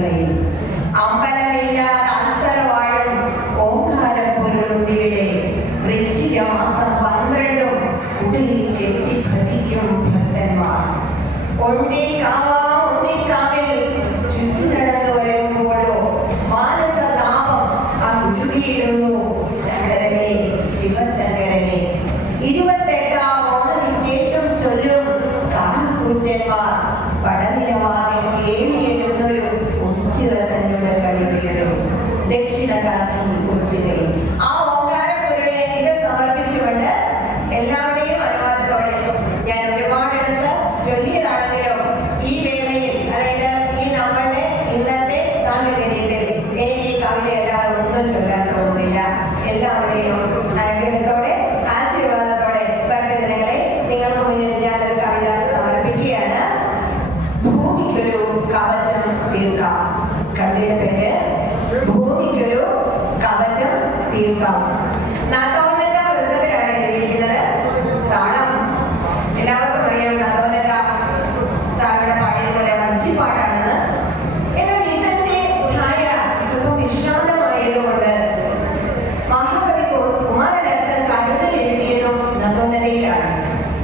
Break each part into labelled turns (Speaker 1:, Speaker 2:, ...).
Speaker 1: മനസ്സിലായി അമ്പലമില്ലാതെ അത്തരവാഴും ഓങ്കാരം പൊരുളുണ്ടിവിടെ. വൃശ്ചിക മാസം പന്ത്രണ്ടും ഉള്ളിൽ കെട്ടി ഭജിക്കും ഭക്തന്മാർ. ഒണ്ടിക്കാവാം ഒണ്ടിക്കാവിൽ ചുറ്റു നടന്നു വരുമ്പോഴോ മാനസതാപം ആ ഉരുകിയിടുന്നു देखी लगा छी कुर्सी नहीं आओ തീർക്കാം. നാട്ടോന്നത വൃത്തത്തിലാണ് എഴുതിയിരിക്കുന്നത്. താളം. എല്ലാവർക്കും അറിയാം നാട്ടോന്നത സാറുടെ പാടിയത് പോലെ വഞ്ചി പാട്ടാണെന്ന് എന്നാൽ ഇതിന്റെ ഛായ സ്വന്തം വിശ്രാന്തമായതുകൊണ്ട് മഹാകവി കുമാരദാസൻ കവികൾ എഴുതിയതും നാട്ടോന്നതയിലാണ്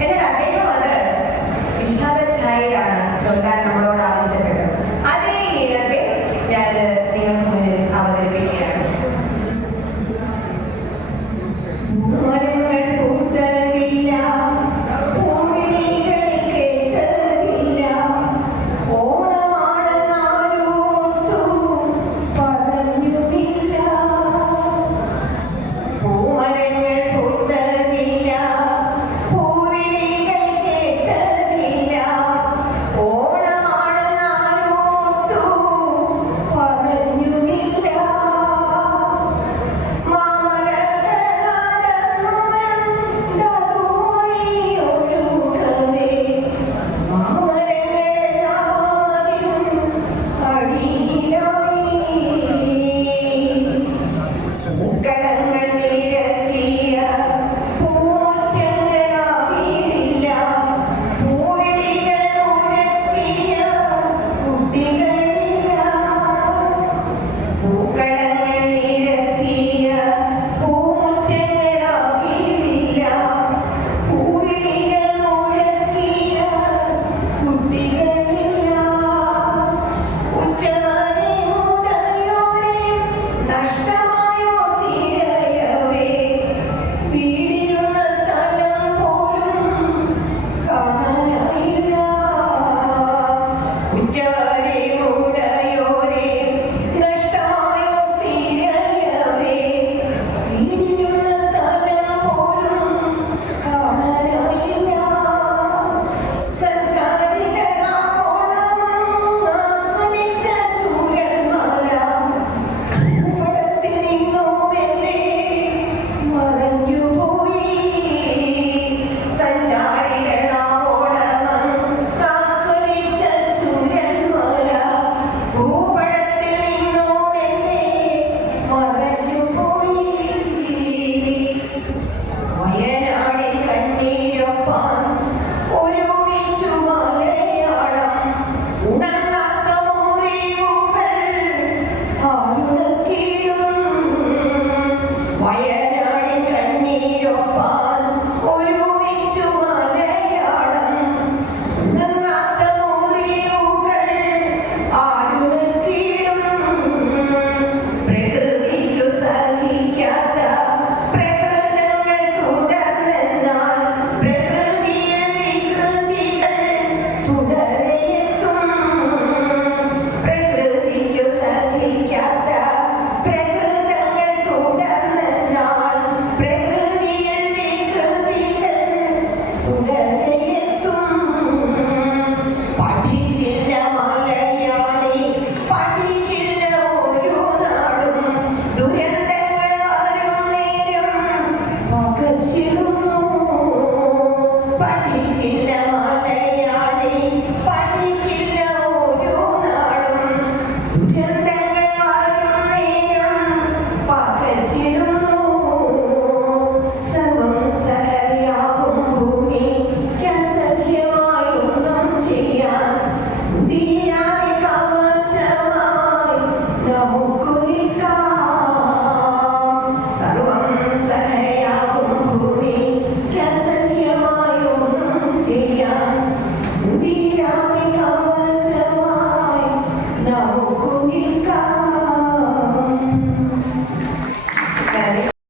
Speaker 1: എന്നാൽ അദ്ദേഹം അത് വിഷാദ ഛായയിലാണ് ചൊല്ലാൻ